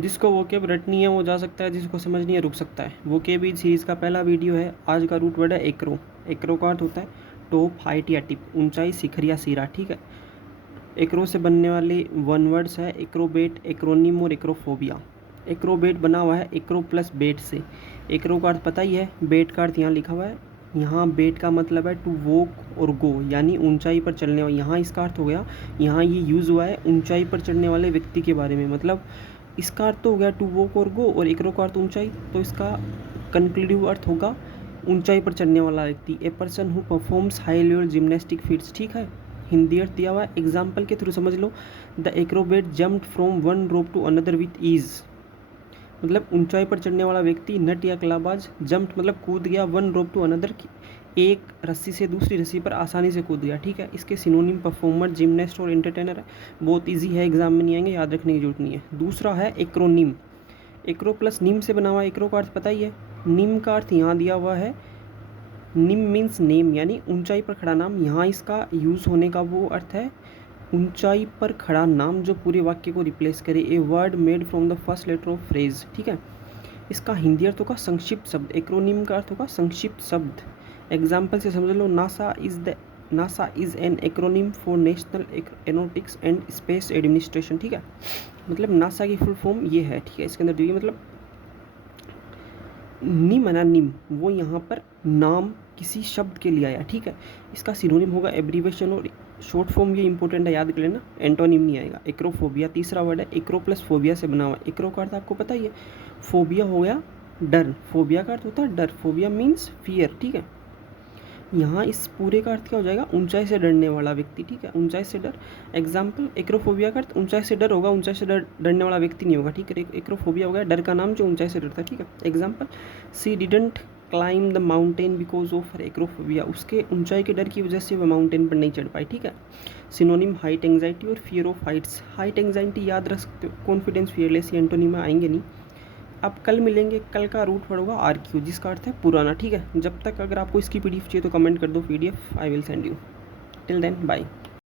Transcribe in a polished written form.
जिसको वोकेब रटनी है वो जा सकता है, जिसको समझनी है रुक सकता है। वोकेब इस सीरीज़ का पहला वीडियो है। आज का रूट वर्ड है एक्रो। एक्रो का अर्थ होता है टॉप, हाइट या टिप, ऊंचाई, शिखर या सिरा। ठीक है। एक्रो से बनने वाले वन वर्ड्स है एक्रोबेट, एक्रोनिम और एक्रोफोबिया। एक्रोबेट बना हुआ है एक्रो प्लस बेट से। एक्रो का अर्थ पता ही है, बेट का अर्थ यहाँ लिखा हुआ है। यहाँ बेट का मतलब है टू वॉक और गो, यानी ऊंचाई पर चलने वाला। यहाँ इसका अर्थ हो गया, यहाँ ये यूज़ हुआ है ऊंचाई पर चढ़ने वाले व्यक्ति के बारे में। मतलब इसका अर्थ तो हो गया टू वॉक और गो, और एक्रो का अर्थ ऊंचाई, तो इसका कंक्लूडिव अर्थ होगा ऊंचाई पर चढ़ने वाला व्यक्ति। A person who performs high level gymnastic feats. ठीक है। हिंदी अर्थ दिया हुआ है, एग्जाम्पल के थ्रू समझ लो। The acrobat jumped from one rope to another with ease. मतलब ऊंचाई पर चढ़ने वाला व्यक्ति, नट या कलाबाज, जम्प्ड मतलब कूद गया, वन रोप टू अनदर, एक रस्सी से दूसरी रस्सी पर आसानी से कूद गया। ठीक है। इसके सिनोनिम परफॉर्मर, जिमनेस्ट और एंटरटेनर है। बहुत ईजी है, एग्जाम में नहीं आएंगे, याद रखने की जरूरत नहीं है। दूसरा है एक्रोनिम। एक्रो प्लस निम से बना हुआ। एक्रो का अर्थ पता ही है, निम का अर्थ यहाँ दिया हुआ है, निम मीन्स नेम, यानी ऊंचाई पर खड़ा नाम। यहाँ इसका यूज़ होने का वो अर्थ है ऊंचाई पर खड़ा नाम जो पूरे वाक्य को रिप्लेस करे। A word made from the first letter of phrase. ठीक है। इसका हिंदी अर्थ होगा संक्षिप्त शब्द। एक्रोनिम का अर्थ होगा संक्षिप्त शब्द। एग्जाम्पल से समझ लो, NASA is an acronym for national aeronautics and space administration. ठीक है। मतलब नासा की फुल फॉर्म ये है। ठीक है। इसके अंदर जो मतलब निम है ना, निम, वो यहाँ पर नाम किसी शब्द के लिए आया। ठीक है। इसका सिनोनिम होगा एब्रीवेशन, और शॉर्ट फॉर्म ये इंपॉर्टेंट है, याद कर लेना, एंटोनिम नहीं आएगा। एक्रोफोबिया तीसरा वर्ड है, एक्रो प्लस फोबिया से बना हुआ। एक्रो का अर्थ आपको पता ही है, फोबिया हो गया डर, फोबिया का अर्थ होता है डर, फोबिया मीन्स फियर। ठीक है। यहाँ इस पूरे का अर्थ क्या हो जाएगा, ऊंचाई से डरने वाला व्यक्ति। ठीक है। ऊंचाई से डर। एग्जाम्पल, एक्रोफोबिया का अर्थ ऊंचाई से डर होगा, ऊंचाई से डरने वाला व्यक्ति नहीं होगा। ठीक है। एक्रोफोबिया हो गया डर का नाम जो ऊंचाई से डरता है। ठीक है। Example, C didn't climb the mountain because of acrophobia. उसके ऊंचाई के डर की वजह से वह माउंटेन पर नहीं चढ़ पाई। ठीक है। सिनोनिम हाइट एंग्जाइटी और fear of Heights. Height anxiety याद रख सकते हो, कॉन्फिडेंस फियरलेस, ये एंटोनिम में आएंगे नहीं। अब कल मिलेंगे। कल का रूट वर्ड होगा आरक्यू, जिसका अर्थ है पुराना। ठीक है। जब तक अगर आपको इसकी पीडीएफ चाहिए तो कमेंट कर दो, PDF I will send you. Till then bye.